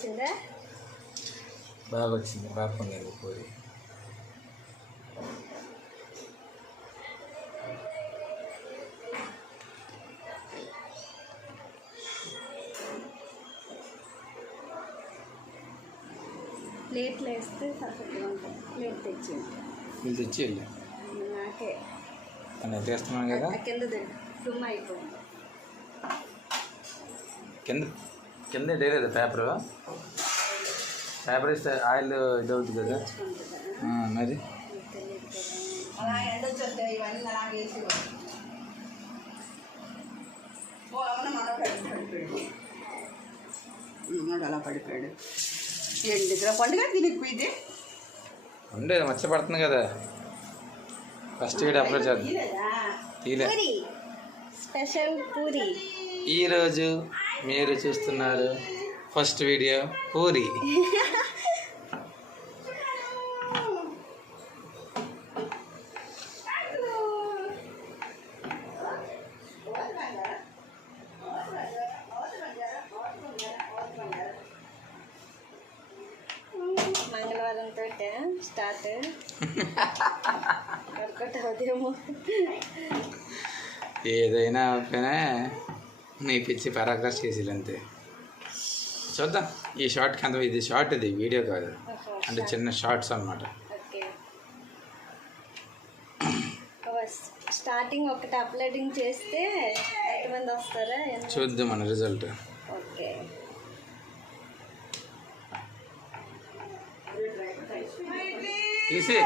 వచ్చిందా? బాగా వచ్చింది, బాగా పొంగింది పూరి. ప్లేట్లు వేస్తే పర్ఫెక్ట్గా ఉంటుంది. ప్లేట్ తెచ్చి వీళ్ళు తెచ్చి వెళ్ళి నాకే నేను తెస్తున్నాను కదా. కింద తుమ్మ అయిపోయింది. కింద కింద లేదు పేపర్ ఇస్తే ఆయిల్ ఇది అవుతుంది కదా మరి. అలా ఎండొచ్చేస్తే ఇవన్నీ అలాగే వేసి అలా పడిపోయాడు. ఏంటి పండుగ తినిపోయింది ఉండేది మర్చిపడుతుంది కదా. ఫస్ట్ వీడియో అప్లోడ్ చేద్దాం. తీలే స్పెషల్ పూరి. ఈరోజు మీరు చూస్తున్నారు ఫస్ట్ వీడియో పూరి. మంగళవారంతో స్టార్ట్ వర్కౌట్ అవుదేమో. ఏదైనా ఓకేనా, నీ పిచ్చి పారాగ్రాఫ్ చేసి అంతే. చూద్దాం ఈ షార్ట్కి అంత. ఇది షార్ట్, ఇది వీడియో కాదు, అంటే చిన్న షార్ట్స్ అన్నమాట. స్టార్టింగ్ ఒకటి అప్లోడింగ్ చేస్తే ఎంతమంది వస్తారా చూద్దాం మన రిజల్ట్. ఓకే. తీసి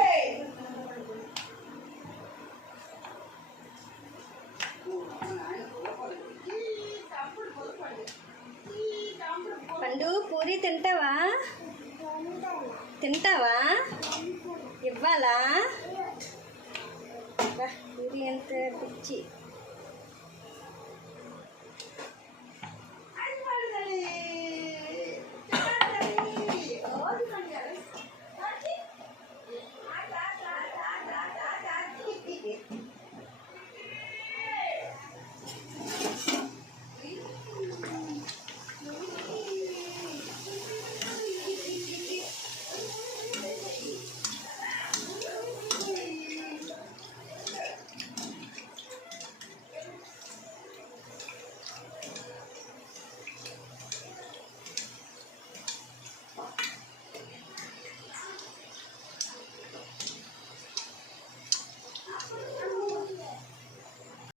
పండు పూరి తింటావా? తింటావా? ఇవ్వాలా? పూరి ఎంత పిచ్చి.